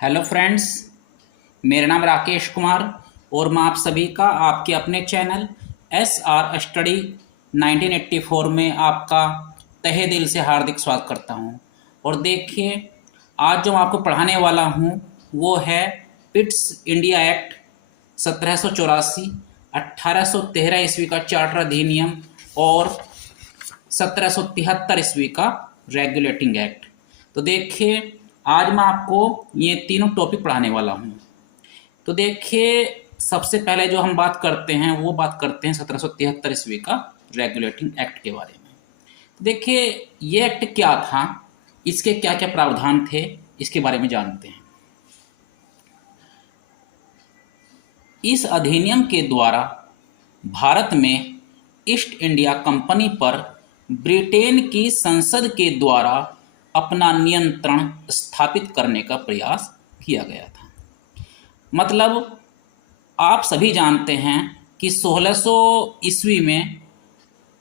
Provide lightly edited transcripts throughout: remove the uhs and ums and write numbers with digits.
Hello friends, मेरा नाम राकेश कुमार और मैं आप सभी का आपके अपने चैनल एस आर स्टडी 1984 में आपका तहे दिल से हार्दिक स्वागत करता हूं। और देखिए, आज जो मैं आपको पढ़ाने वाला हूं वो है पिट्स इंडिया एक्ट 1784, 1813 ईस्वी का चार्टर अधिनियम और 1773 ईस्वी का रेगुलेटिंग एक्ट। तो देखिए, आज मैं आपको ये तीनों टॉपिक पढ़ाने वाला हूँ। तो देखिए, सबसे पहले जो हम बात करते हैं वो बात करते हैं 1773 ईस्वी का रेगुलेटिंग एक्ट के बारे में। तो देखिए, ये एक्ट क्या था, इसके क्या क्या प्रावधान थे, इसके बारे में जानते हैं। इस अधिनियम के द्वारा भारत में ईस्ट इंडिया कंपनी पर ब्रिटेन की संसद के द्वारा अपना नियंत्रण स्थापित करने का प्रयास किया गया था। मतलब आप सभी जानते हैं कि 1600 ईस्वी में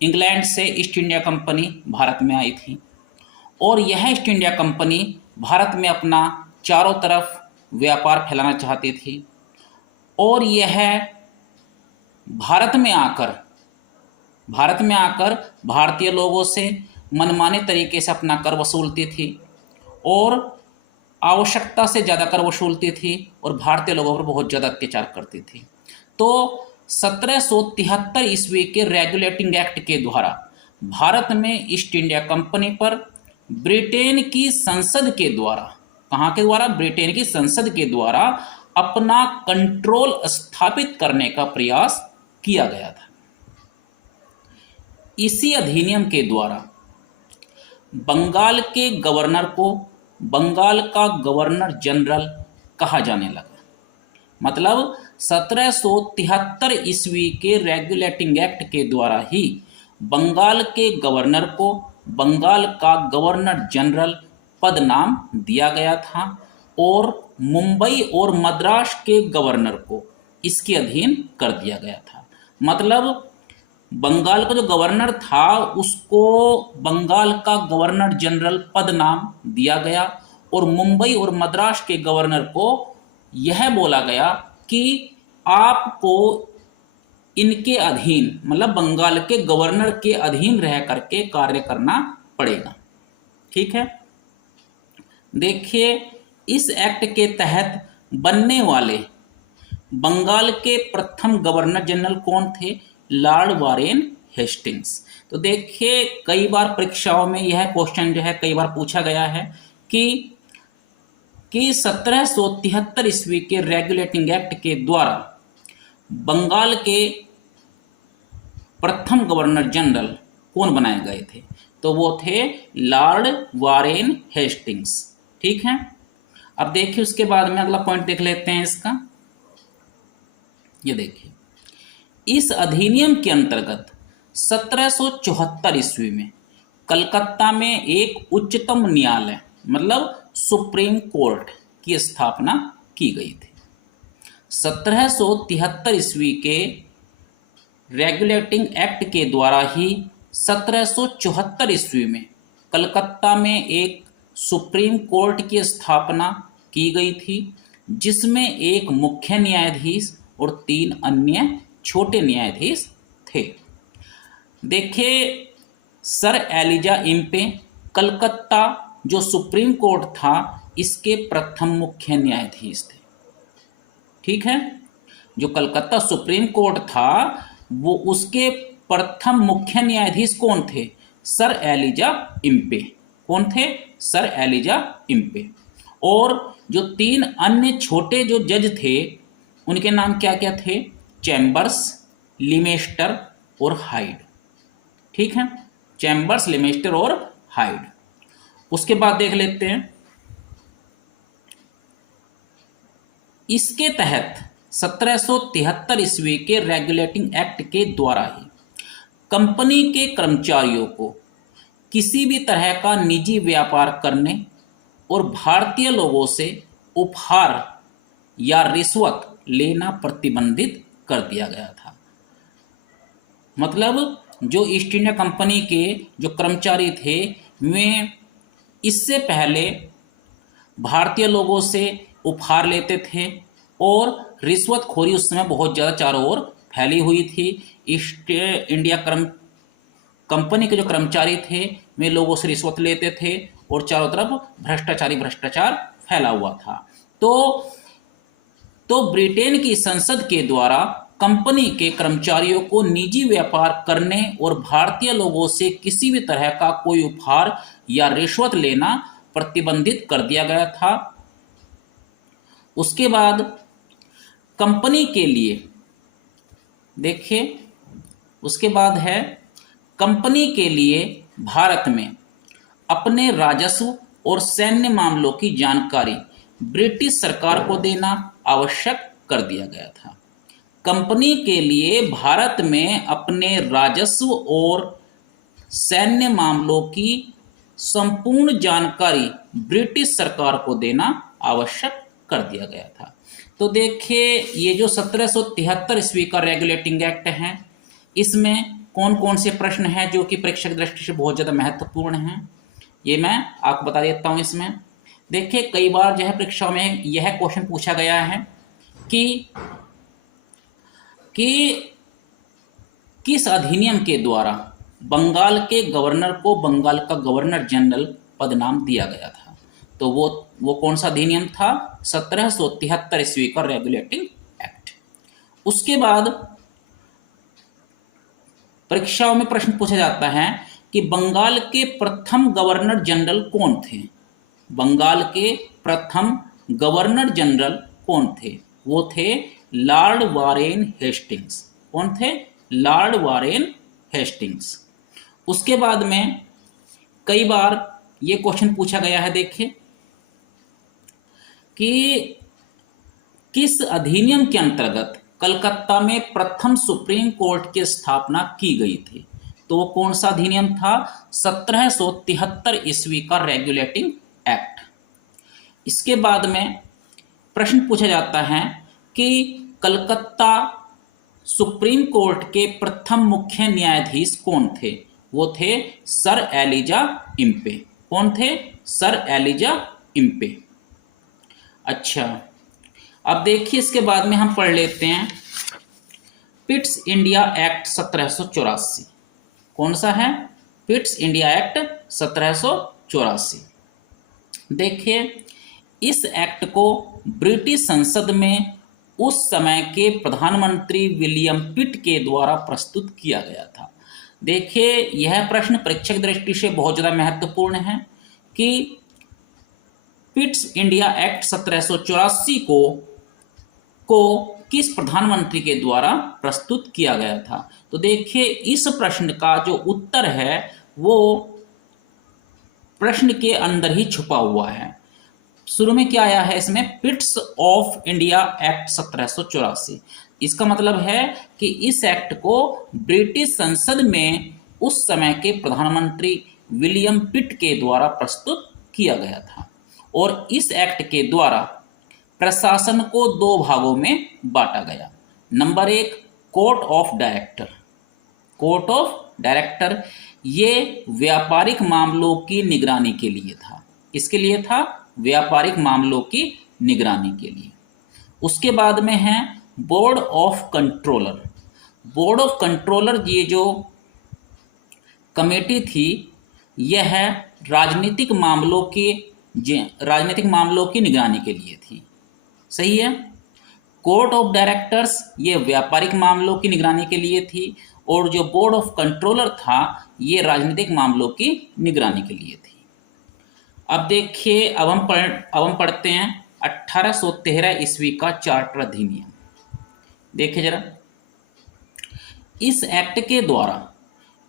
इंग्लैंड से ईस्ट इंडिया कंपनी भारत में आई थी और यह ईस्ट इंडिया कंपनी भारत में अपना चारों तरफ व्यापार फैलाना चाहती थी और यह भारत में आकर भारतीय लोगों से मनमाने तरीके से अपना कर वसूलती थी और आवश्यकता से ज़्यादा कर वसूलती थी और भारतीय लोगों पर बहुत ज़्यादा अत्याचार करती थी। तो 1773 ईस्वी के रेगुलेटिंग एक्ट के द्वारा भारत में ईस्ट इंडिया कंपनी पर ब्रिटेन की संसद के द्वारा, कहाँ के द्वारा? ब्रिटेन की संसद के द्वारा अपना कंट्रोल स्थापित करने का प्रयास किया गया था। इसी अधिनियम के द्वारा बंगाल के गवर्नर को बंगाल का गवर्नर जनरल कहा जाने लगा। मतलब 1773 ईस्वी के रेगुलेटिंग एक्ट के द्वारा ही बंगाल के गवर्नर को बंगाल का गवर्नर जनरल पद नाम दिया गया था और मुंबई और मद्रास के गवर्नर को इसके अधीन कर दिया गया था। मतलब बंगाल का जो गवर्नर था उसको बंगाल का गवर्नर जनरल पद नाम दिया गया और मुंबई और मद्रास के गवर्नर को यह बोला गया कि आपको इनके अधीन, मतलब बंगाल के गवर्नर के अधीन रह करके कार्य करना पड़ेगा। ठीक है। देखिए, इस एक्ट के तहत बनने वाले बंगाल के प्रथम गवर्नर जनरल कौन थे? Lord Warren Hastings. तो देखिए, कई बार परीक्षाओं में यह क्वेश्चन जो है कई बार पूछा गया है कि 1773 ईस्वी के रेगुलेटिंग एक्ट के द्वारा बंगाल के प्रथम गवर्नर जनरल कौन बनाए गए थे? तो वो थे लॉर्ड वारेन हेस्टिंग्स। ठीक है। अब देखिए, उसके बाद में अगला पॉइंट देख लेते हैं इसका। ये देखिए, इस अधिनियम के अंतर्गत 1774 ईस्वी में कलकत्ता में एक उच्चतम न्यायालय, मतलब सुप्रीम कोर्ट की स्थापना की गई थी। 1773 ईस्वी के रेगुलेटिंग एक्ट के द्वारा ही 1774 ईस्वी में कलकत्ता में एक सुप्रीम कोर्ट की स्थापना की गई थी, जिसमें एक मुख्य न्यायाधीश और 3 अन्य छोटे न्यायाधीश थे। देखिए, सर एलिजा इम्पे कलकत्ता जो सुप्रीम कोर्ट था इसके प्रथम मुख्य न्यायाधीश थे। ठीक है। जो कलकत्ता सुप्रीम कोर्ट था वो उसके प्रथम मुख्य न्यायाधीश कौन थे? Sir Elijah Impey. कौन थे? Sir Elijah Impey. और जो 3 अन्य छोटे जो जज थे उनके नाम क्या क्या थे? चैम्बर्स, लिमेस्टर और हाइड। ठीक है। चैम्बर्स, लिमेस्टर और हाइड। उसके बाद देख लेते हैं, इसके तहत 1773 ईस्वी के रेगुलेटिंग एक्ट के द्वारा ही कंपनी के कर्मचारियों को किसी भी तरह का निजी व्यापार करने और भारतीय लोगों से उपहार या रिश्वत लेना प्रतिबंधित कर दिया गया था। मतलब जो ईस्ट इंडिया कंपनी के जो कर्मचारी थे वे इससे पहले भारतीय लोगों से उपहार लेते थे और रिश्वतखोरी उस समय बहुत ज़्यादा चारों ओर फैली हुई थी। ईस्ट इंडिया कंपनी के जो कर्मचारी थे वे लोगों से रिश्वत लेते थे और चारों तरफ भ्रष्टाचार फैला हुआ था। तो ब्रिटेन की संसद के द्वारा कंपनी के कर्मचारियों को निजी व्यापार करने और भारतीय लोगों से किसी भी तरह का कोई उपहार या रिश्वत लेना प्रतिबंधित कर दिया गया था। उसके बाद कंपनी के लिए देखिए, उसके बाद है कंपनी के लिए भारत में अपने राजस्व और सैन्य मामलों की जानकारी ब्रिटिश सरकार को देना आवश्यक कर दिया गया था। कंपनी के लिए भारत में अपने राजस्व और सैन्य मामलों की संपूर्ण जानकारी ब्रिटिश सरकार को देना आवश्यक कर दिया गया था। तो देखिए, ये जो 1773 ईस्वी का रेगुलेटिंग एक्ट है, इसमें कौन कौन से प्रश्न हैं जो कि परीक्षा की दृष्टि से बहुत ज़्यादा महत्वपूर्ण हैं, ये मैं आपको बता देता हूँ। इसमें देखिए, कई बार जो है परीक्षाओं में यह क्वेश्चन पूछा गया है कि किस अधिनियम के द्वारा बंगाल के गवर्नर को बंगाल का गवर्नर जनरल पदनाम दिया गया था। तो वो कौन सा अधिनियम था? 1773 ईस्वी का रेगुलेटिंग एक्ट। उसके बाद परीक्षाओं में प्रश्न पूछा जाता है कि बंगाल के प्रथम गवर्नर जनरल कौन थे? बंगाल के प्रथम गवर्नर जनरल कौन थे? वो थे लॉर्ड वारेन हेस्टिंग्स। कौन थे? Lord Warren Hastings. उसके बाद में कई बार ये क्वेश्चन पूछा गया है, देखिए, कि किस अधिनियम के अंतर्गत कलकत्ता में प्रथम सुप्रीम कोर्ट की स्थापना की गई थी? तो वो कौन सा अधिनियम था? 1773 ईस्वी का रेगुलेटिंग एक्ट। इसके बाद में प्रश्न पूछा जाता है कि कलकत्ता सुप्रीम कोर्ट के प्रथम मुख्य न्यायाधीश कौन थे? वो थे सर एलिजा इम्पे। कौन थे? Sir Elijah Impey. अच्छा, अब देखिए, इसके बाद में हम पढ़ लेते हैं पिट्स इंडिया एक्ट 1784। कौन सा है? Pitt's India act 1784। देखिए, इस एक्ट को ब्रिटिश संसद में उस समय के प्रधानमंत्री विलियम पिट के द्वारा प्रस्तुत किया गया था। देखिए, यह प्रश्न परीक्षा की दृष्टि से बहुत ज़्यादा महत्वपूर्ण है कि पिट्स इंडिया एक्ट 1784 को किस प्रधानमंत्री के द्वारा प्रस्तुत किया गया था। तो देखिए, इस प्रश्न का जो उत्तर है वो प्रश्न के अंदर ही छुपा हुआ है। शुरू में क्या आया है इसमें? पिट्स ऑफ इंडिया एक्ट 1784। इसका मतलब है कि इस एक्ट को ब्रिटिश संसद में उस समय के प्रधानमंत्री विलियम पिट के द्वारा प्रस्तुत किया गया था और इस एक्ट के द्वारा प्रशासन को दो भागों में बांटा गया। Number 1, court of director. Court of director ये व्यापारिक मामलों की निगरानी के लिए था। किसके लिए था? व्यापारिक मामलों की निगरानी के लिए। उसके बाद में है board of controller. Board of controller ये जो कमेटी थी यह राजनीतिक मामलों की निगरानी के लिए थी। सही है। कोर्ट ऑफ डायरेक्टर्स ये व्यापारिक मामलों की निगरानी के लिए थी और जो बोर्ड ऑफ कंट्रोलर था ये राजनीतिक मामलों की निगरानी के लिए थी। अब देखिए, अब हम पढ़ते हैं 1813 ईस्वी का चार्टर अधिनियम। देखिए जरा, इस एक्ट के द्वारा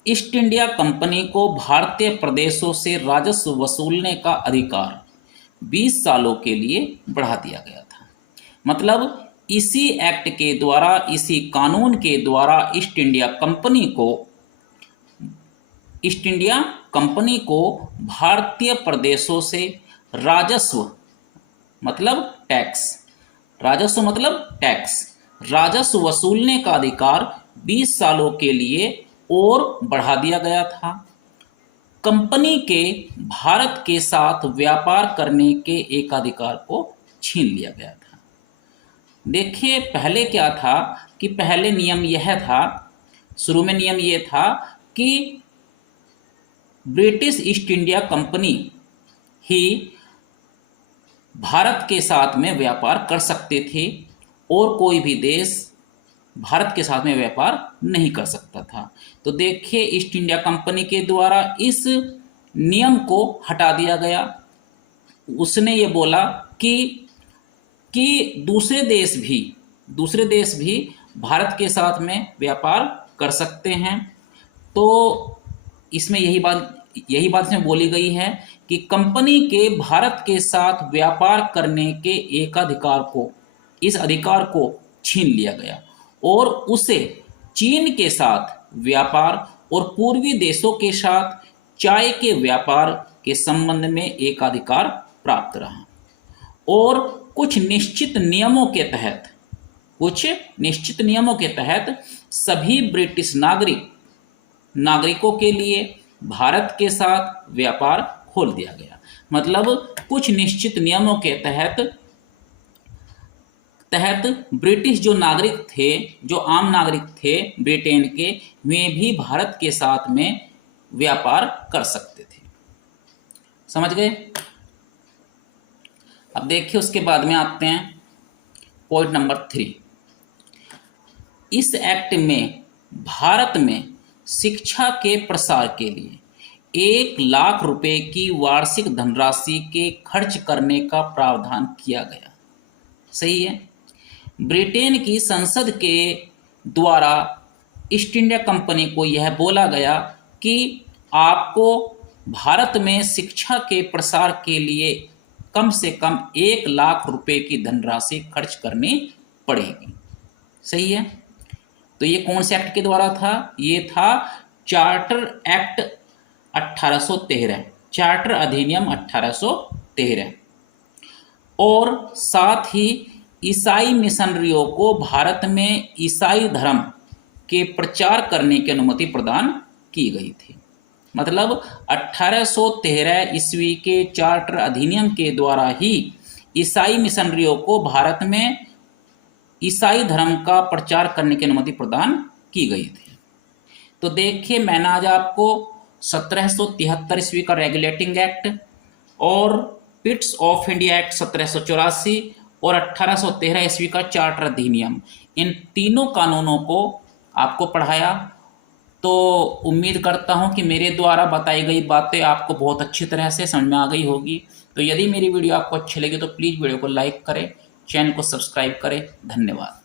ईस्ट इंडिया कंपनी को भारतीय प्रदेशों से राजस्व वसूलने का अधिकार 20 सालों के लिए बढ़ा दिया गया था। मतलब इसी एक्ट के द्वारा, इसी कानून के द्वारा ईस्ट इंडिया कंपनी को भारतीय प्रदेशों से राजस्व मतलब राजस्व वसूलने का अधिकार 20 सालों के लिए और बढ़ा दिया गया था। कंपनी के भारत के साथ व्यापार करने के एक अधिकार को छीन लिया गया था। देखिए पहले क्या था कि पहले नियम यह था, शुरू में नियम ये था कि ब्रिटिश ईस्ट इंडिया कंपनी ही भारत के साथ में व्यापार कर सकते थे और कोई भी देश भारत के साथ में व्यापार नहीं कर सकता था। तो देखिए ईस्ट इंडिया कंपनी के द्वारा इस नियम को हटा दिया गया। उसने ये बोला कि दूसरे देश भी भारत के साथ में व्यापार कर सकते हैं। तो इसमें यही बात इसमें बोली गई है कि कंपनी के भारत के साथ व्यापार करने के इस अधिकार को छीन लिया गया और उसे चीन के साथ व्यापार और पूर्वी देशों के साथ चाय के व्यापार के संबंध में एकाधिकार प्राप्त रहा और कुछ निश्चित नियमों के तहत सभी ब्रिटिश नागरिकों के लिए भारत के साथ व्यापार खोल दिया गया। मतलब कुछ निश्चित नियमों के तहत ब्रिटिश जो आम नागरिक थे ब्रिटेन के, वे भी भारत के साथ में व्यापार कर सकते थे। समझ गए? अब देखिए उसके बाद में आते हैं पॉइंट नंबर 3। इस एक्ट में भारत में शिक्षा के प्रसार के लिए 1 लाख रुपए की वार्षिक धनराशि के खर्च करने का प्रावधान किया गया। सही है। ब्रिटेन की संसद के द्वारा ईस्ट इंडिया कंपनी को यह बोला गया कि आपको भारत में शिक्षा के प्रसार के लिए कम से कम 1 लाख रुपए की धनराशि खर्च करनी पड़ेगी। सही है। तो ये कौन से एक्ट के द्वारा था? ये था चार्टर एक्ट 1813, चार्टर अधिनियम 1813। और साथ ही ईसाई मिशनरियों को भारत में ईसाई धर्म के प्रचार करने की अनुमति प्रदान की गई थी। मतलब 1813 ईस्वी के चार्टर अधिनियम के द्वारा ही ईसाई मिशनरियों को भारत में ईसाई धर्म का प्रचार करने की अनुमति प्रदान की गई थी। तो देखिए मैंने आज आपको 1773 ईस्वी का रेगुलेटिंग एक्ट और पिट्स ऑफ इंडिया एक्ट 1784 और 1813 ईस्वी का चार्टर अधिनियम, इन तीनों कानूनों को आपको पढ़ाया। तो उम्मीद करता हूं कि मेरे द्वारा बताई गई बातें आपको बहुत अच्छी तरह से समझ में आ गई होगी। तो यदि मेरी वीडियो आपको अच्छी लगी तो प्लीज़ वीडियो को लाइक करें, चैनल को सब्सक्राइब करें। धन्यवाद।